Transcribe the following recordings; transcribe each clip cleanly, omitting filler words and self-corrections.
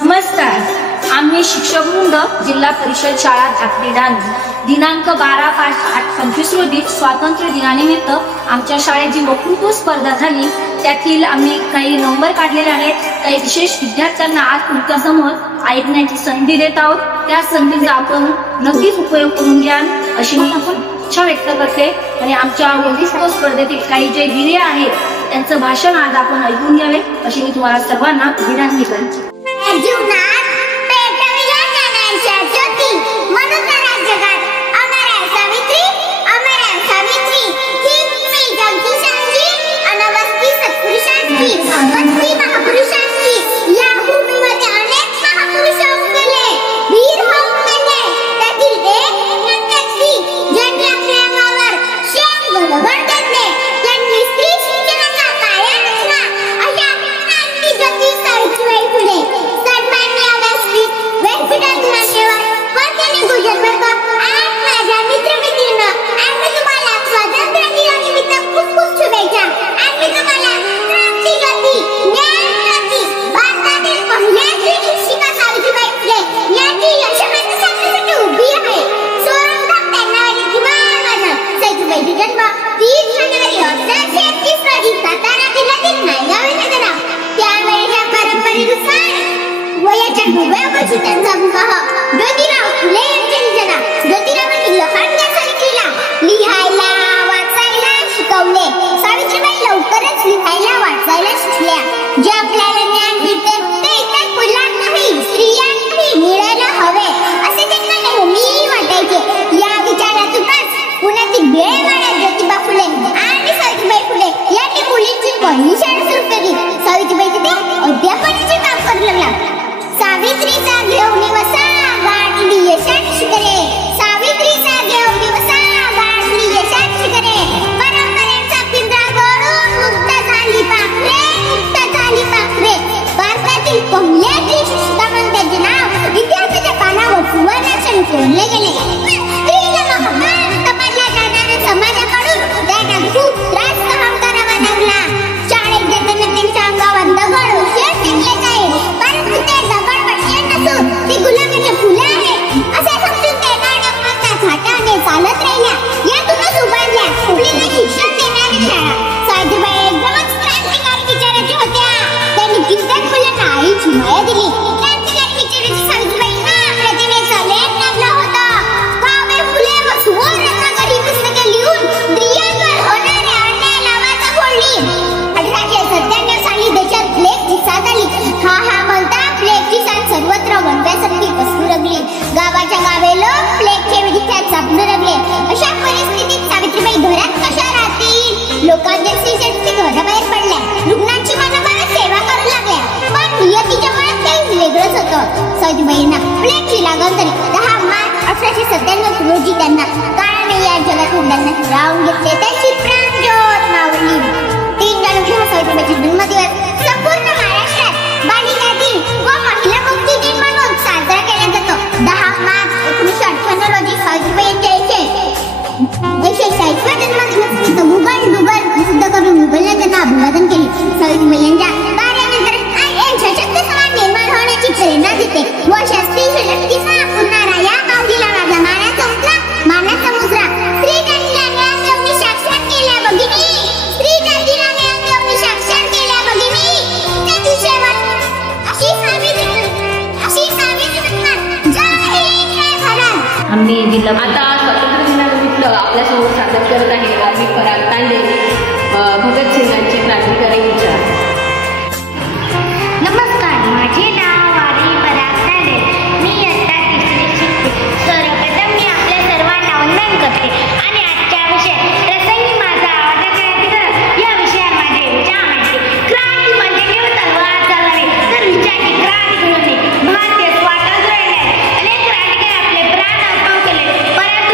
नमस्कार, आम्ही शिक्षक वृंद जिल्हा परिषद शाळा धाकटी डांगी दिनांक 12/5/25 रोजी स्वातंत्र्य दिनानिमित्त आमच्या शाळेत जी वक्तृत्व स्पर्धा झाली त्यातील आम्ही काही नंबर काढलेले आहेत। काही विशेष विद्यार्थ्यांना आज तुमच्यासमोर ऐकण्याची संधी देत आहोत। त्या संधीचा आपण नक्कीच उपयोग करून घ्या अशी मी इच्छा व्यक्त करते। आणि आमच्या वक्तृत्व स्पर्धेतील काही जे गिरे आहेत त्यांचं भाषण आज आपण ऐकून घ्यावे अशी मी तुम्हाला सर्वांना विनंती करते। प्लेटची लागण झाली। 10 मार्च 1897 रोजी त्यांना काळाने या जगातून राहून घेतले। त्यांची प्राणज्योत मावळली। 3 जानेवारी सावित्रीबाईंचा जन्मदिवस संपूर्ण महाराष्ट्रात बालिका दिन व महिला मुक्ती दिन म्हणून साजरा केला जातो। 10 मार्च 1998 रोजी सावित्रीबाईंच्या 146व्या जन्मदिवसानिमित्त मुघल युद्ध करून मुघलांना त्यांना अभिवादन केले। सावित्रीबाई यांच्या कार्यानंतर यांच्या शक्ती समान निर्माण होण्याची प्रेरणा देते व शास्त्री शक्तीचा पुन्हा या माऊलीला माझा मानाचा मुजरा श्री गांधीला ज्ञानदेवनी साक्षात केल्या भगिनी, श्री गांधीला ज्ञानदेवनी साक्षात केल्या भगिनी, त्याची शेवट अशी सावित्री जय हिंद जय भारत। आम्ही जिल्हा आता स्वातंत्र्य दिनानिमित्त आपल्यासमोर सादर करत आहे वारी पराग तांडे भगतसिंगांचे क्रांतिकारी विचार। नमस्कार, माझे नाव वारी पराग तांडे, मी इयत्ता 3री शिकते। सर्वप्रथम मी आपल्या सर्वांना वंदन करते आणि आजच्या विषय प्रसंगी माझा आवाज क्रांतिकारक या विषयावर माझे विचार मांडते। क्रांती म्हणजे केवळ तलवार चालवणे तर विचाराची क्रांती घडवणे। भारतीय स्वातंत्र्य लढ्यात अनेक क्रांतिकारक आपले प्राण अर्पण केले, परंतु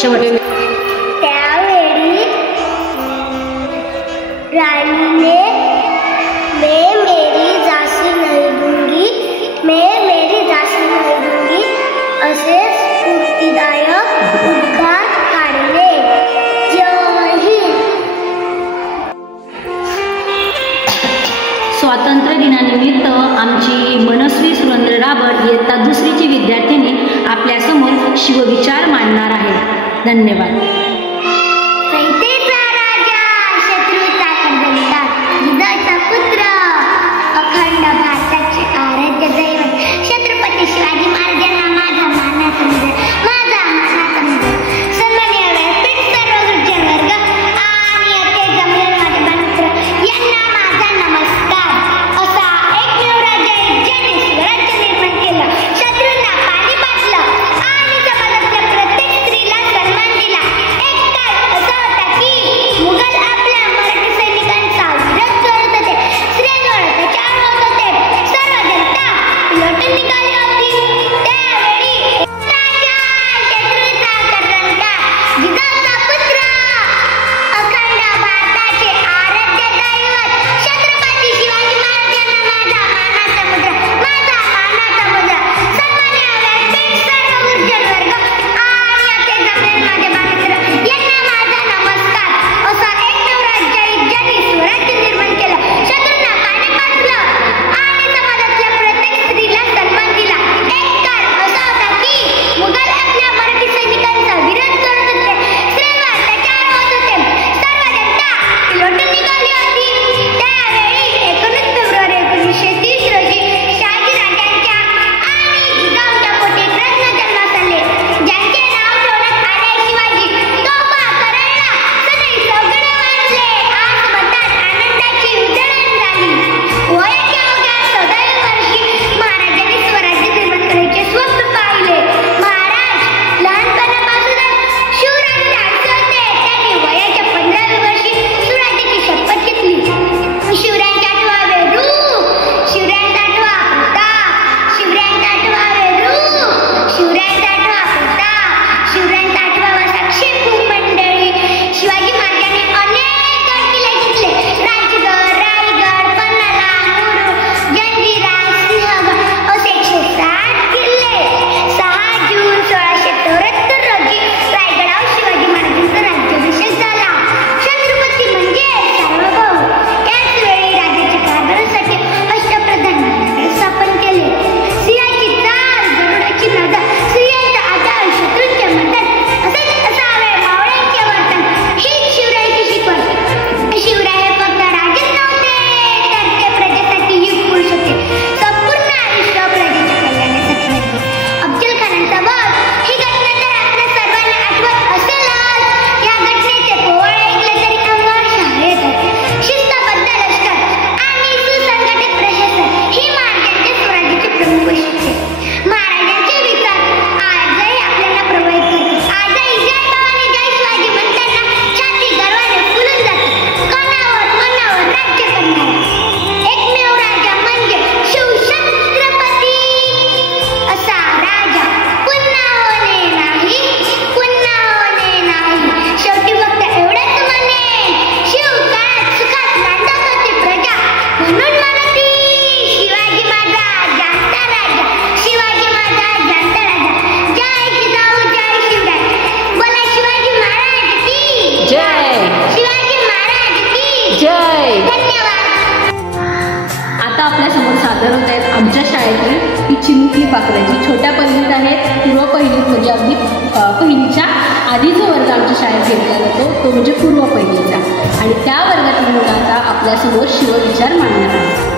शेवट. त्यावेळी राणीने मैं मेरी झांसी नहीं दूंगी, मैं मेरी झांसी नहीं दूंगी असे स्फूर्तिदायक उद्गार काढले. जय हिंद. स्वातंत्र्य दिनानिमित्त आमची मनस्वी सुरेंद्र राबर इयत्ता 2रीची विद्यार्थिनी आपल्यासमोर शिवविचार मांडणार आहे. धन्यवाद. सैतेचा राजा, शत्रूचा कंदलिका, जिजाऊचा पुत्र, अखंड भारताचे आराध्य दैवत छत्रपती शिवाजी महाराजांना माझा मानाचा मुजरा, माझा मानाचा मुजरा. सन्माननीय व्यासपीठ, सर्व गुरुजन वर्ग आणि येथे जमलेले माझे बालमित्र यांना माझा नमस्कार. असा एकमेव राजा ज्याने स्वराज्य निर्माण केलं, शत्रूंना पाणी पाजलं आणि समाजातल्या प्रत्येक स्त्रीला सन्मान दिला. एक काळ असा होता की मुघल आपल्या मराठी सैनिकांचा विरोध करत होते, स्त्रियांवर अत्याचार होत होते, सर्व जनता लोटून निघाली होती. त्यावेळी राजा, शत्रूचा कर्णधार, जिजाऊचा पुत्र, अखंड भारताचे आराध्य दैवत छत्रपती शिवाजी महाराजांना माझा मानाचा मुजरा, माझा मानाचा मुजरा. सन्माननीय व्यासपीठ, सर्व गुरुजन वर्ग आणि येथे जमलेले माझे बालमित्र यांना माझा नमस्कार. असा एकमेव राज्य ज्यांनी स्वराज्य निर्माण केलं, शत्रूंना पाणी पाजलं आणि समाजातल्या प्रत्येक स्त्रीला सन्मान दिला. एक काळ असा होता की मुघल आपल्या मराठी सैनिकांचा विरोध करत होते, स्त्रियांवर अत्याचार होत होते, सर्व जनता लोटून निघाली होती. त्यावेळी 19 फेब्रुवारी 1930 रोजी शहाजीराजांच्या आणि जिजाऊंच्या पोटी एक रत्न जन्मास आले, ज्यांचे नाव ठेवण्यात आले शिवाजी. तोफा करळला, सनई सौगडे वाजले, आज म्हणतात आनंदाची उधळण झाली. वयाच्या अवघ्या 14व्या वर्षी महाराजांनी स्वराज्य निर्माण करायचे स्वप्न पाहिले. महाराज लहानपणापासूनच शूर आणि धाडसी होते. त्यांनी वयाच्या 15व्या वर्षी स्वराज्याची शपथ घेतली. शिवरायांचे आठवावे रूप, शिवरायांचा आठवा प्रताप, शिवरायांचा आठवावे रूप, शिवरायांचा आठवा प्रताप, शिवरायांचा आठवावा साक्षी भूमंडळी. शिवाजी महाराजांनी अनेक गड किल्ले जिंकले. राजगड, रायगड, पन्हाळा, मुरुड, जंजिरा, सिंहगड असे 160 किल्ले. 6 जून 1674 रोजी रायगडावर शिवाजी महाराजांचा राज्याभिषेक झाला. छत्रपती म्हणजे सार्वभौम. याच वेळी राज्याच्या कारभारासाठी अष्टप्रधान स्थापन केले. सिंहाची चाल, गरुडाची नजर, स्त्रियांचा आदर, शत्रूंचे मर्दन असेच असावे मावळ्यांचे वर्तन, हीच शिवरायांची शिकवण. शिवराय हे फक्त राजेच नव्हते, तर ते प्रजेसाठी युग पुरुष होते. संपूर्ण आयुष्य प्रजेच्या कल्याणासाठी वाहिले. अफजल खानाचा वध ही घटना तर आपल्या सर्वांना आठवत असेलच. या घटनेचे पोवाडे ऐकले तरी अंगावर शहारे येतात. शिस्तबद्ध लष्कर आणि सुसंघटित प्रशासन ही महाराजांच्या स्वराज्याची प्रमुख वैशिष्ट्ये. महाराजांचे विचार आजही आपल्याला प्रभावित करतात. आजही जय भवानी जय शिवाजी म्हणताना छाती गर्वाने फुलून जाते. कणावर मनावर राज्य करणारा एकमेव राजा म्हणजे शिवछत्रपती. असा राजा पुन्हा होणे नाही, पुन्हा होणे नाही. शेवटी फक्त एवढंच म्हणेन, शिव काळात सुखात नांदत होती प्रजा, म्हणून म्हणती शिवाजी माझा जाणता राजा, शिवाजी माझा जाणता राजा. जय जिजाऊ, जय शिवराय. बोला शिवाजी महाराज की जय. शिवाजी महाराज की जय. धन्यवाद. आता आपल्यासमोर सादर होत आहेत आमच्या शाळेतील ही चिमुकली पाखराची. छोट्या पहिलीत आहेत, पूर्व पहिलीत म्हणजे अगदी पहिलीच्या आधी जो वर्ग आमच्या शाळेत घेतला जातो तो म्हणजे पूर्व पहिलीचा. आणि त्या वर्गातील मुलं आता आपल्यासमोर शिवविचार मांडणार आहे.